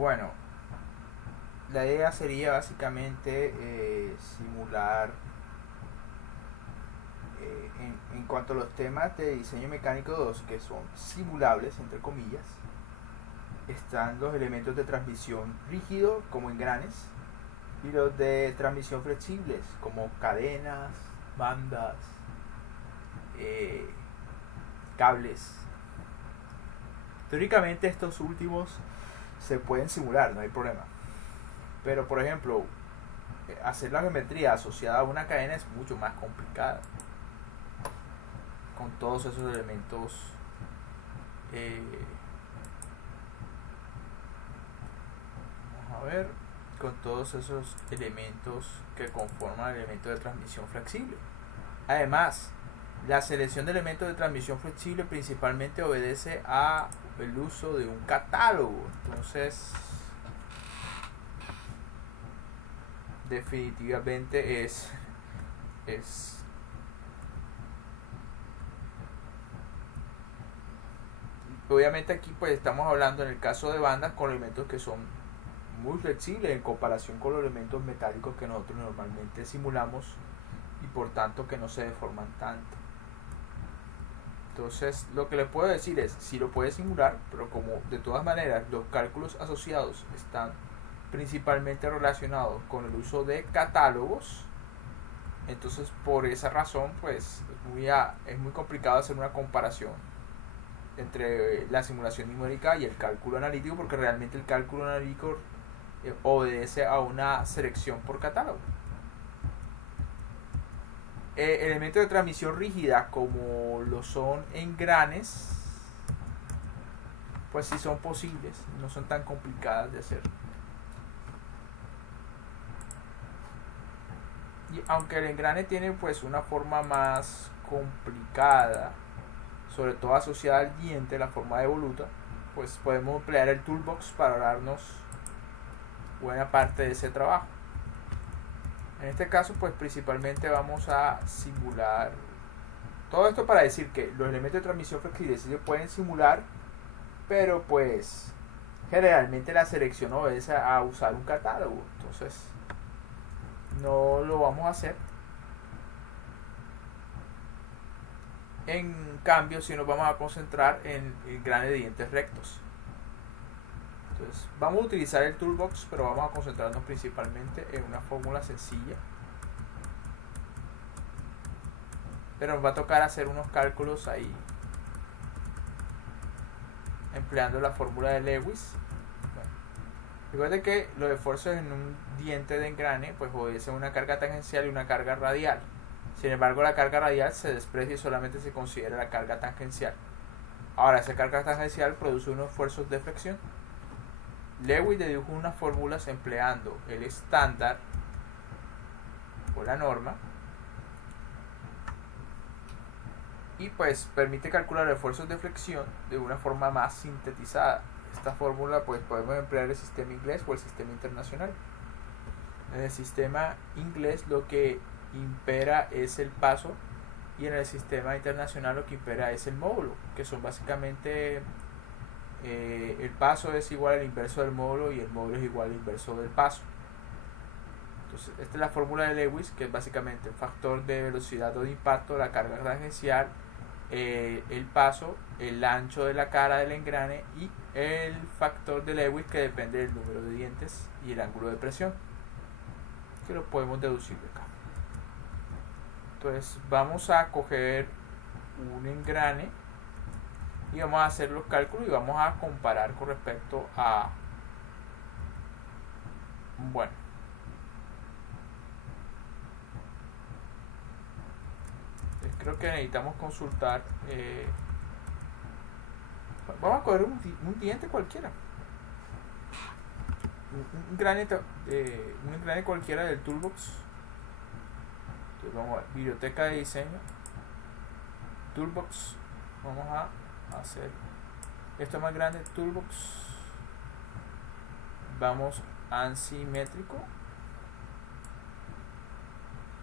Bueno, la idea sería básicamente simular, en cuanto a los temas de diseño mecánico 2 que son simulables, entre comillas, están los elementos de transmisión rígidos como engranes y los de transmisión flexibles como cadenas, bandas, eh, cables. Teóricamente estos últimos se pueden simular, no hay problema. Pero por ejemplo, hacer la geometría asociada a una cadena es mucho más complicada. Con todos esos elementos eh, vamos a ver, con todos esos elementos que conforman el elemento de transmisión flexible. Además, la selección de elementos de transmisión flexible principalmente obedece a el uso de un catálogo. Entonces, definitivamente es obviamente aquí pues estamos hablando en el caso de bandas con elementos que son muy flexibles en comparación con los elementos metálicos que nosotros normalmente simulamos y por tanto que no se deforman tanto. Entonces lo que les puedo decir es, si lo puede simular, pero como de todas maneras los cálculos asociados están principalmente relacionados con el uso de catálogos, entonces por esa razón pues es muy complicado hacer una comparación entre la simulación numérica y el cálculo analítico, porque realmente el cálculo analítico obedece a una selección por catálogo. Elementos de transmisión rígida como lo son engranes, pues sí son posibles, no son tan complicadas de hacer. Y aunque el engrane tiene pues una forma más complicada, sobre todo asociada al diente, la forma de voluta, pues podemos emplear el toolbox para darnos buena parte de ese trabajo. En este caso pues principalmente vamos a simular todo esto para decir que los elementos de transmisión flexible sí se pueden simular, pero pues generalmente la selección obedece a usar un catálogo, entonces no lo vamos a hacer. En cambio, si nos vamos a concentrar en el grano de dientes rectos. Entonces, vamos a utilizar el toolbox, pero vamos a concentrarnos principalmente en una fórmula sencilla. Pero nos va a tocar hacer unos cálculos ahí, empleando la fórmula de Lewis. Bueno, recuerden que los esfuerzos en un diente de engrane pues obedecen una carga tangencial y una carga radial. Sin embargo, la carga radial se desprecia y solamente se considera la carga tangencial. Ahora, esa carga tangencial produce unos esfuerzos de flexión. Lewis dedujo unas fórmulas empleando el estándar o la norma y pues permite calcular los esfuerzos de flexión de una forma más sintetizada. Esta fórmula pues podemos emplear el sistema inglés o el sistema internacional. En el sistema inglés lo que impera es el paso y en el sistema internacional lo que impera es el módulo, que son básicamente el paso es igual al inverso del módulo y el módulo es igual al inverso del paso. Entonces esta es la fórmula de Lewis, que es básicamente el factor de velocidad o de impacto, la carga tangencial, el paso, el ancho de la cara del engrane y el factor de Lewis, que depende del número de dientes y el ángulo de presión, que lo podemos deducir de acá. Entonces vamos a coger un engrane y vamos a hacer los cálculos y vamos a comparar con respecto a, bueno, creo que necesitamos consultar, vamos a coger un diente cualquiera, un engrane cualquiera del toolbox. Entonces vamos a biblioteca de diseño, toolbox, vamos a hacer esto más grande, toolbox, vamos asimétrico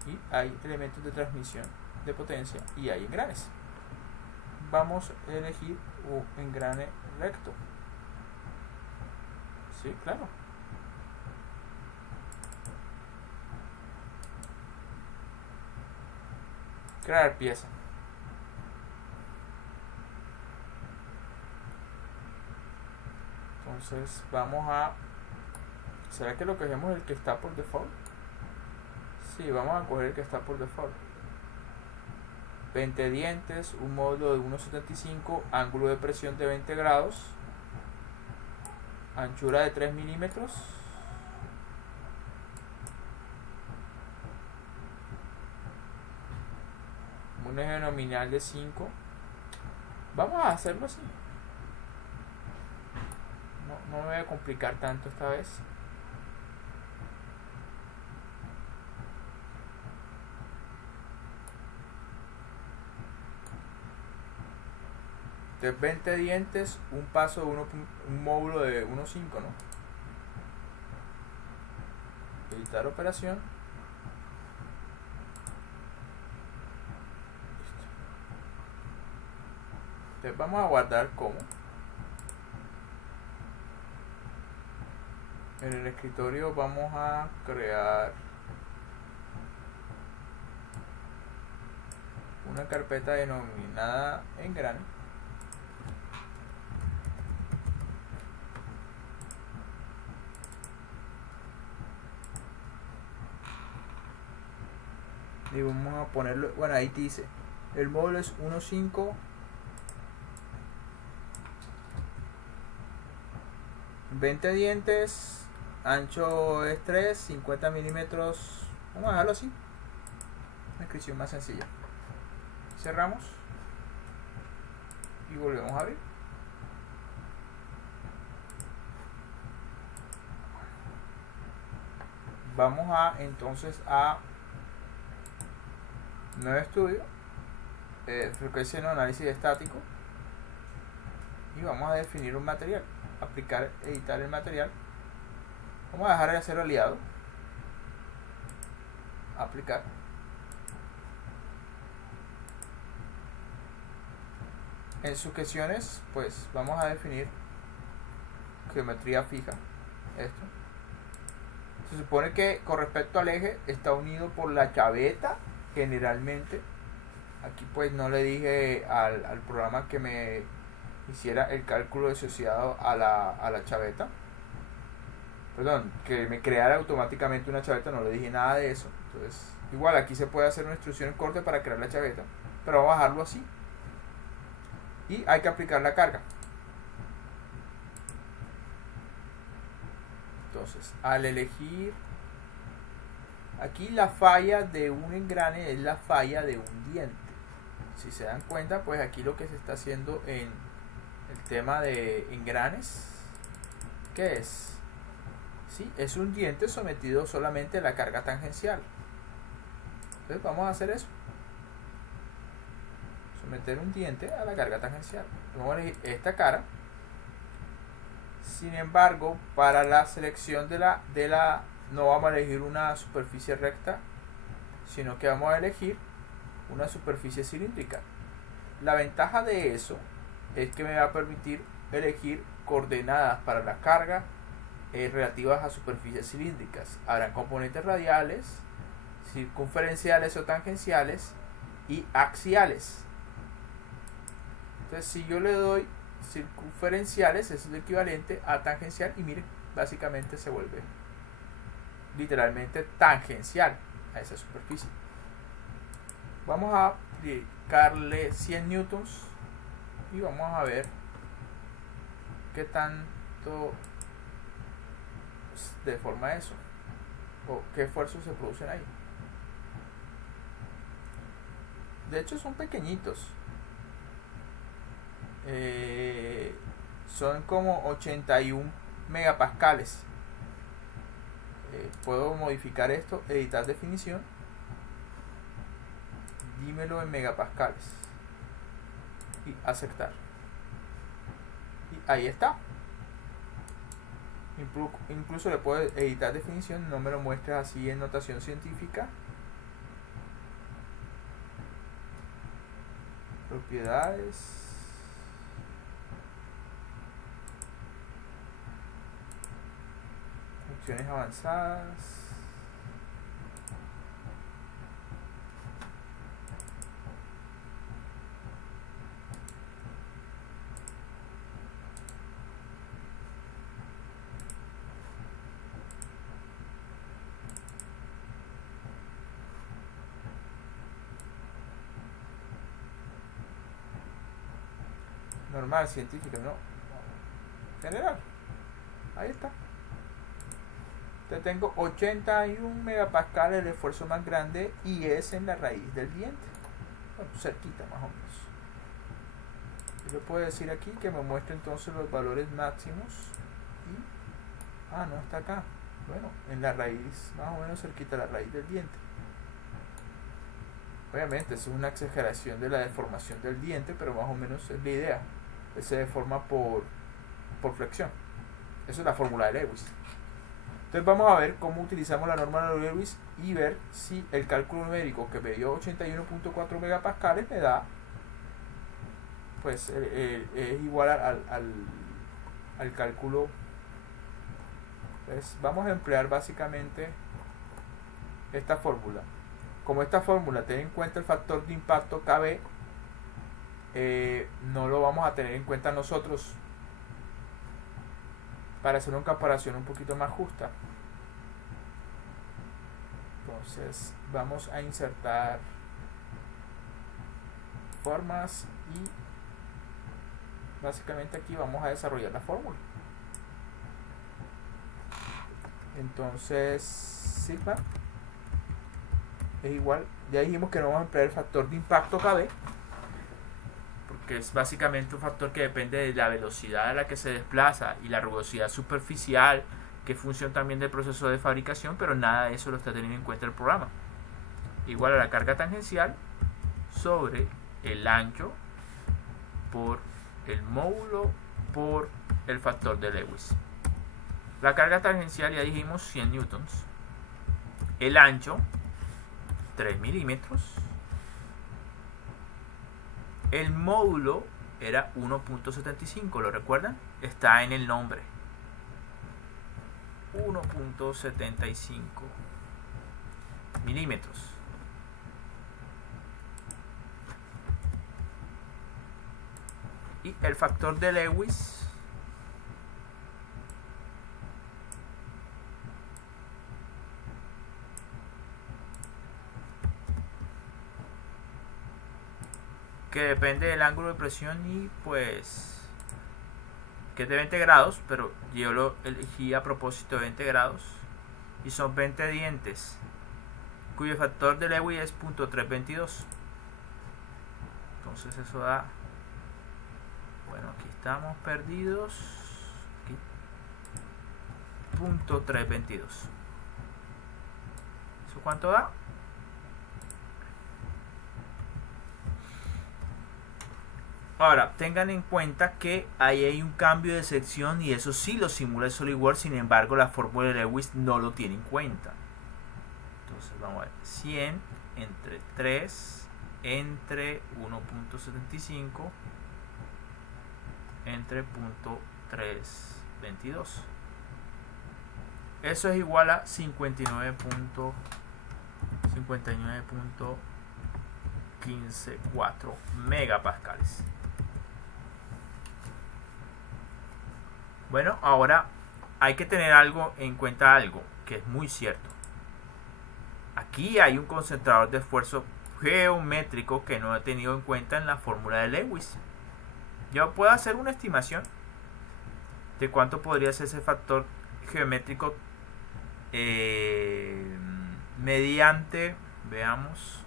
y hay elementos de transmisión de potencia y hay engranes. Vamos a elegir un engrane recto, Sí, claro. Crear pieza. Entonces vamos a... ¿Será que lo cogemos el que está por default? Sí, vamos a coger el que está por default. 20 dientes, un módulo de 1,75, ángulo de presión de 20 grados, anchura de 3 milímetros, un eje nominal de 5. Vamos a hacerlo así. No me voy a complicar tanto esta vez. Entonces 20 dientes, un paso de un módulo de 1,5, ¿no? Editar operación. Listo. Entonces vamos a guardar como. En el escritorio vamos a crear una carpeta denominada engrane. Y vamos a ponerlo, bueno, ahí dice, el módulo es 1,5, 20 dientes, ancho es 3, 50 milímetros. Vamos a dejarlo así, una descripción más sencilla. Cerramos y volvemos a abrir. Vamos a entonces a nuevo estudio, frecuencia no análisis estático, y vamos a definir un material, aplicar, editar el material. Vamos a dejar el acero aliado, aplicar, en sujeciones pues vamos a definir geometría fija. Esto se supone que con respecto al eje está unido por la chaveta generalmente. Aquí pues no le dije al programa que me hiciera el cálculo asociado a la chaveta, perdón, que me creara automáticamente una chaveta, no le dije nada de eso. Entonces igual aquí se puede hacer una instrucción en corte para crear la chaveta, pero vamos a dejarlo así y hay que aplicar la carga. Entonces al elegir aquí, la falla de un engrane es la falla de un diente. Si se dan cuenta, pues aquí lo que se está haciendo en el tema de engranes, ¿qué es? ¿Sí? Es un diente sometido solamente a la carga tangencial. Entonces vamos a hacer eso. Someter un diente a la carga tangencial. Vamos a elegir esta cara. Sin embargo, para la selección de la no vamos a elegir una superficie recta, sino que vamos a elegir una superficie cilíndrica. La ventaja de eso es que me va a permitir elegir coordenadas para la carga relativas a superficies cilíndricas. Habrá componentes radiales, circunferenciales o tangenciales y axiales. Entonces si yo le doy circunferenciales, es el equivalente a tangencial, y miren, básicamente se vuelve literalmente tangencial a esa superficie. Vamos a aplicarle 100 newtons y vamos a ver qué tanto deforma eso o qué esfuerzos se producen ahí. De hecho son pequeñitos, son como 81 megapascales. Puedo modificar esto, editar definición, dímelo en megapascales y aceptar, y ahí está. Incluso le puedo editar definición, no me lo muestres así en notación científica. Propiedades, opciones avanzadas. Normal, científica, no. General. Ahí está. Te tengo 81 megapascales, el esfuerzo más grande, y es en la raíz del diente. Bueno, cerquita más o menos. Yo le puedo decir aquí que me muestre entonces los valores máximos. Y no está acá. Bueno, en la raíz, más o menos cerquita de la raíz del diente. Obviamente, eso es una exageración de la deformación del diente, pero más o menos es la idea. Se deforma por flexión. Esa es la fórmula de Lewis. Entonces vamos a ver cómo utilizamos la norma de Lewis y ver si el cálculo numérico que me dio 81.4 megapascales me da, pues es igual al cálculo. Entonces vamos a emplear básicamente esta fórmula. Como esta fórmula tiene en cuenta el factor de impacto KB, no lo vamos a tener en cuenta nosotros para hacer una comparación un poquito más justa. Entonces vamos a insertar formas y básicamente aquí vamos a desarrollar la fórmula. Entonces sigma es igual, ya dijimos que no vamos a emplear el factor de impacto KB, que es básicamente un factor que depende de la velocidad a la que se desplaza y la rugosidad superficial, que es función también del proceso de fabricación, pero nada de eso lo está teniendo en cuenta el programa. Igual a la carga tangencial sobre el ancho por el módulo por el factor de Lewis. La carga tangencial ya dijimos 100 newtons. El ancho 3 milímetros. El módulo era 1.75, ¿lo recuerdan? Está en el nombre. 1.75 milímetros. Y el factor de Lewis que depende del ángulo de presión y pues que es de 20 grados, pero yo lo elegí a propósito de 20 grados y son 20 dientes cuyo factor de Lewis es 0.322. Entonces eso da, bueno, aquí estamos perdidos, aquí 0.322. ¿Eso cuánto da? Ahora, tengan en cuenta que ahí hay un cambio de sección y eso sí lo simula el SolidWorks, sin embargo la fórmula de Lewis no lo tiene en cuenta. Entonces vamos a ver, 100 entre 3 entre 1.75 entre 0.322. Eso es igual a 59.154 megapascales. Bueno, ahora hay que tener algo en cuenta, algo que es muy cierto. Aquí hay un concentrador de esfuerzo geométrico que no he tenido en cuenta en la fórmula de Lewis. Yo puedo hacer una estimación de cuánto podría ser ese factor geométrico mediante, veamos,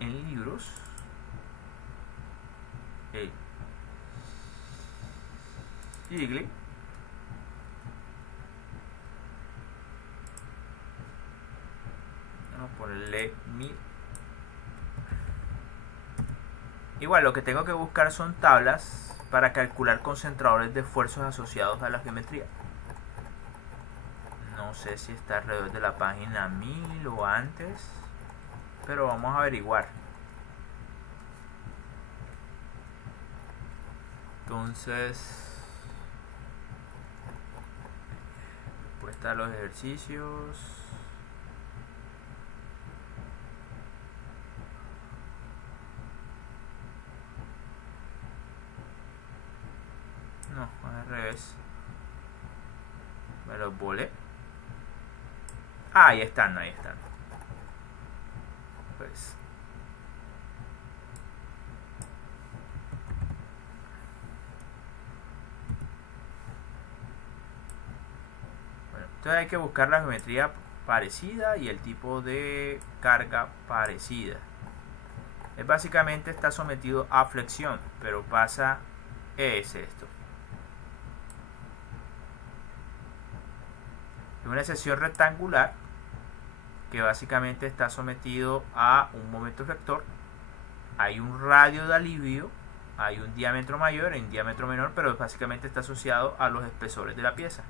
en libros, Gigli, vamos a ponerle 1000. Igual lo que tengo que buscar son tablas para calcular concentradores de esfuerzos asociados a la geometría. No sé si está alrededor de la página 1000 o antes, pero vamos a averiguar. Entonces, pues están los ejercicios. No, al revés. Me los volé. Ah, ahí están. Pues. Bueno, entonces hay que buscar la geometría parecida y el tipo de carga parecida. Es básicamente está sometido a flexión, pero pasa es esto. Es una sección rectangular que básicamente está sometido a un momento vector. Hay un radio de alivio, hay un diámetro mayor y un diámetro menor, pero básicamente está asociado a los espesores de la pieza.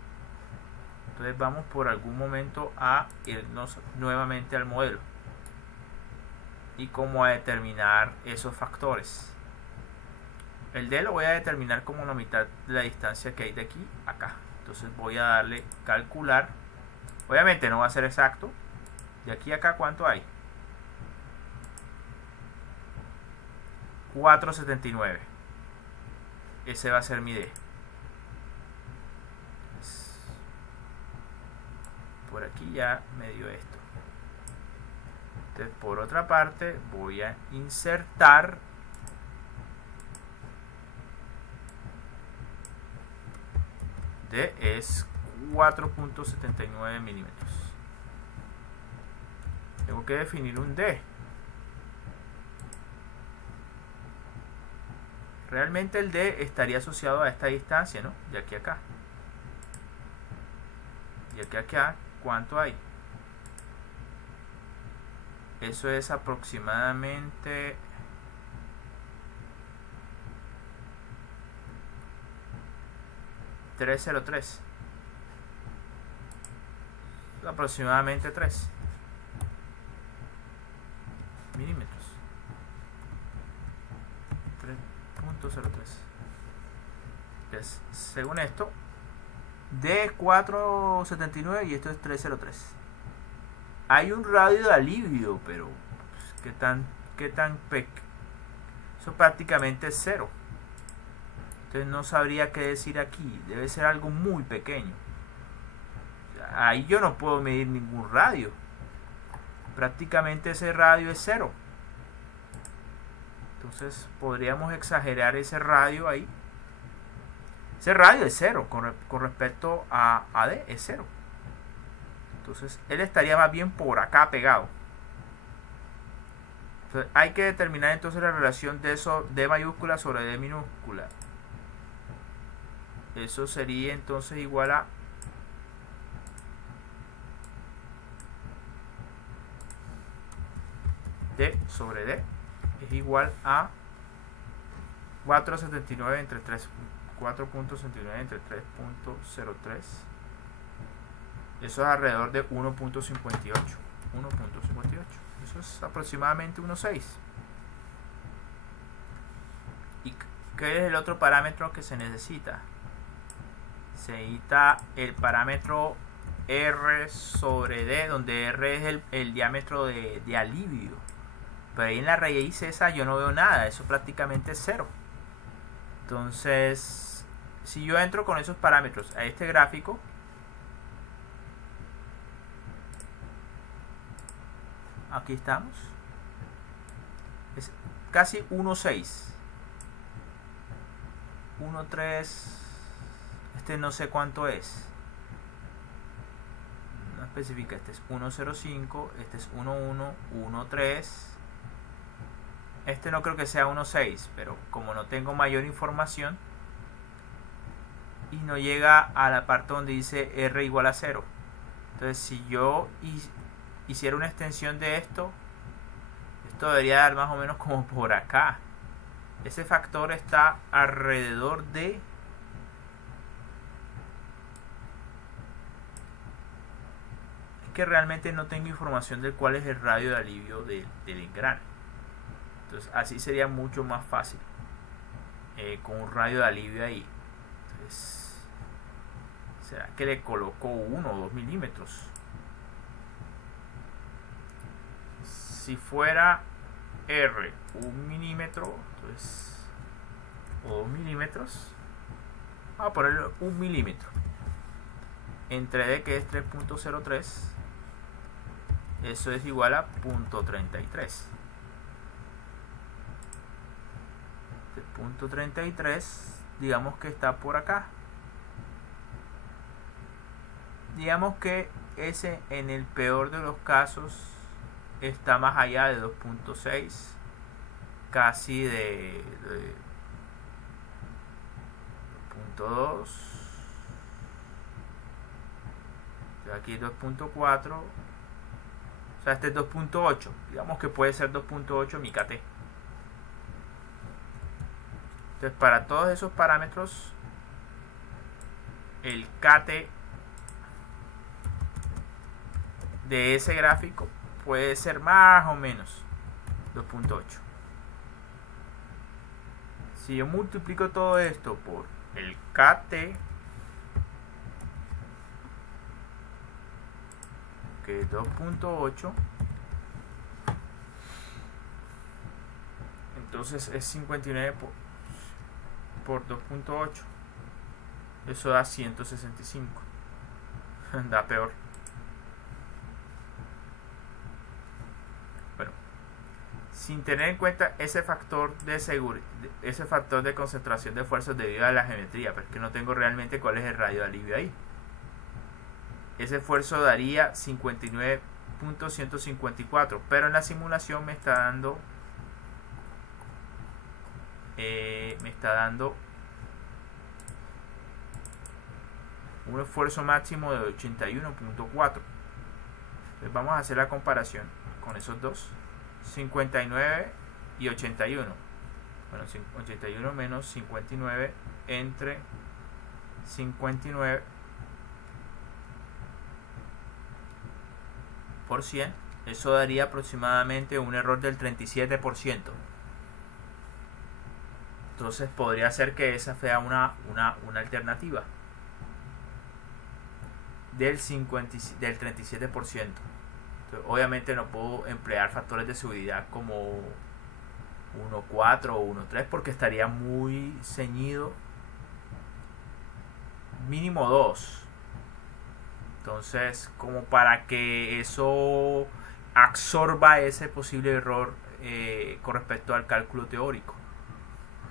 Entonces vamos por algún momento a irnos nuevamente al modelo y cómo a determinar esos factores. El D lo voy a determinar como la mitad de la distancia que hay de aquí a acá. Entonces voy a darle calcular. Obviamente no va a ser exacto. De aquí a acá, ¿cuánto hay? 4,79. Ese va a ser mi D. Por aquí ya me dio esto. Entonces, por otra parte, voy a insertar D es 4,79 milímetros. Tengo que definir un D. Realmente el D estaría asociado a esta distancia, ¿no? De aquí a acá. Y aquí a acá, ¿cuánto hay? Eso es aproximadamente 303. Aproximadamente 3 milímetros. 3,03. Entonces, según esto, D es 4,79 y esto es 3,03. Hay un radio de alivio, pero pues, ¿qué tan eso prácticamente es cero. Entonces no sabría qué decir aquí. Debe ser algo muy pequeño. Ahí yo no puedo medir ningún radio. Prácticamente ese radio es cero. Entonces podríamos exagerar ese radio ahí. Ese radio es cero con respecto a D es cero. Entonces él estaría más bien por acá pegado. Entonces, hay que determinar entonces la relación de eso, D mayúscula sobre D minúscula. Eso sería entonces igual a D sobre D es igual a 4,79 entre 3, 4,79 entre 3,03. Eso es alrededor de 1,58. Eso es aproximadamente 1,6. ¿Y qué es el otro parámetro que se necesita? Se necesita el parámetro R sobre D, donde R es el diámetro de alivio. Pero ahí en la raíz esa yo no veo nada, eso prácticamente es cero. Entonces, si yo entro con esos parámetros a este gráfico, aquí estamos, es casi 1,6, 1,3, este no sé cuánto es, no especifica, este es 1,05, este es 1,1, 1,3, este no creo que sea 1,6, pero como no tengo mayor información y no llega a la parte donde dice R igual a 0, entonces si yo hiciera una extensión de esto debería dar más o menos como por acá. Ese factor está alrededor de que realmente no tengo información de cuál es el radio de alivio del engrane. Entonces así sería mucho más fácil. con un radio de alivio ahí. Entonces, ¿será que le coloco 1 o 2 milímetros? Si fuera R 1 milímetro, entonces, o 2 milímetros, vamos a ponerle 1 milímetro entre D, que es 3.03, eso es igual a 0.33. Punto 33, digamos que está por acá. Digamos que ese, en el peor de los casos, está más allá de 2.6, casi de 2.2. Aquí 2.4, o sea, este es 2.8. Digamos que puede ser 2.8 mi KT. Entonces, para todos esos parámetros, el KT de ese gráfico puede ser más o menos 2.8. Si yo multiplico todo esto por el KT, que es 2.8, entonces es 59 por 2.8, eso da 165. Da peor. Bueno, sin tener en cuenta ese factor de seguridad, ese factor de concentración de fuerzas debido a la geometría, porque no tengo realmente cuál es el radio de alivio ahí. Ese esfuerzo daría 59.154, pero en la simulación me está dando un esfuerzo máximo de 81.4. Entonces vamos a hacer la comparación con esos dos, 59 y 81. Bueno, 81 menos 59 entre 59 por 100, eso daría aproximadamente un error del 37%. Entonces podría ser que esa sea una alternativa del 37%. Entonces, obviamente no puedo emplear factores de seguridad como 1.4 o 1.3 porque estaría muy ceñido. Mínimo 2. Entonces, como para que eso absorba ese posible error con respecto al cálculo teórico.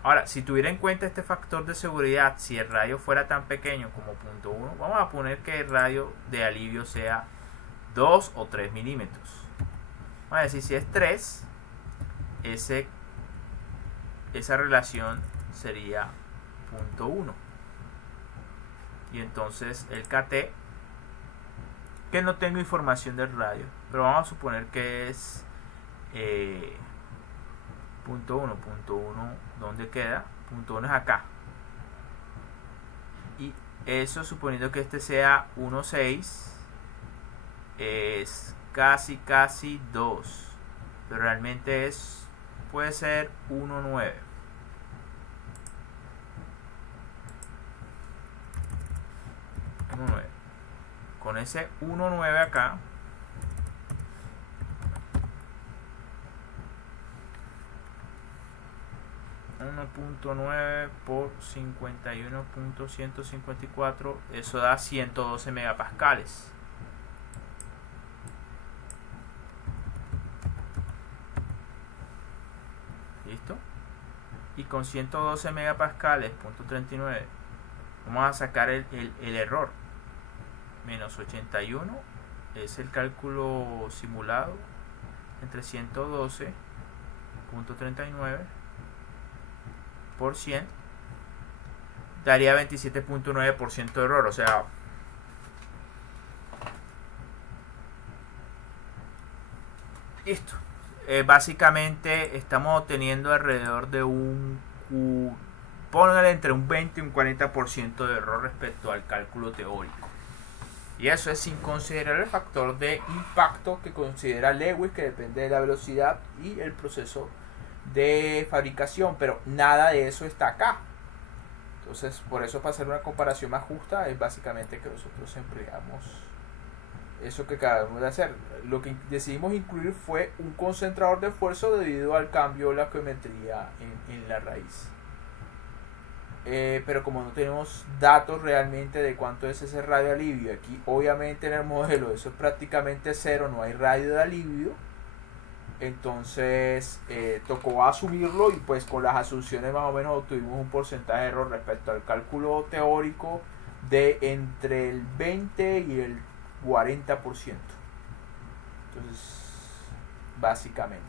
Ahora, si tuviera en cuenta este factor de seguridad, si el radio fuera tan pequeño como 0.1, vamos a poner que el radio de alivio sea 2 o 3 milímetros. Vamos a decir, si es 3, esa relación sería 0.1. Y entonces el KT, que no tengo información del radio, pero vamos a suponer que es 0.1, ¿dónde queda? 0.1 es acá. Y eso, suponiendo que este sea 1.6, es casi 2, pero realmente puede ser 1.9. Con ese 1.9 acá, .9 por 51.154, eso da 112 megapascales. ¿Listo? Y con 112 megapascales, .39, vamos a sacar el error. Menos 81 es el cálculo simulado entre 112.39 por 100, daría 27.9% de error. O sea, listo. Básicamente estamos obteniendo alrededor de póngale entre un 20 y un 40% de error respecto al cálculo teórico. Y eso es sin considerar el factor de impacto que considera Lewis, que depende de la velocidad y el proceso de fabricación, pero nada de eso está acá. Entonces, por eso, para hacer una comparación más justa, es básicamente que nosotros empleamos eso que acabamos de hacer. Lo que decidimos incluir fue un concentrador de esfuerzo debido al cambio de la geometría en la raíz. Pero como no tenemos datos realmente de cuánto es ese radio de alivio, aquí obviamente en el modelo eso es prácticamente cero, no hay radio de alivio, entonces tocó asumirlo y pues con las asunciones más o menos obtuvimos un porcentaje de error respecto al cálculo teórico de entre el 20 y el 40%. Entonces, básicamente.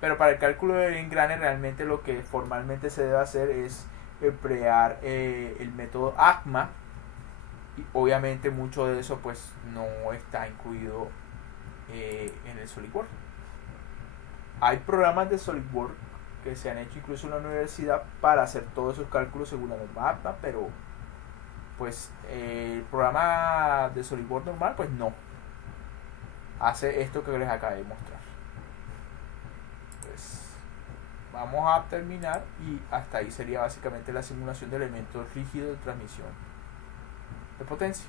Pero para el cálculo del engrane realmente lo que formalmente se debe hacer es emplear el método ACMA, y obviamente mucho de eso pues no está incluido en el SolidWorks. Hay programas de SolidWorks que se han hecho incluso en la universidad para hacer todos esos cálculos según la norma ACMA, pero pues el programa de SolidWorks normal pues no hace esto que les acabé de mostrar. Pues vamos a terminar y hasta ahí sería básicamente la simulación de elementos rígidos de transmisión de potencia.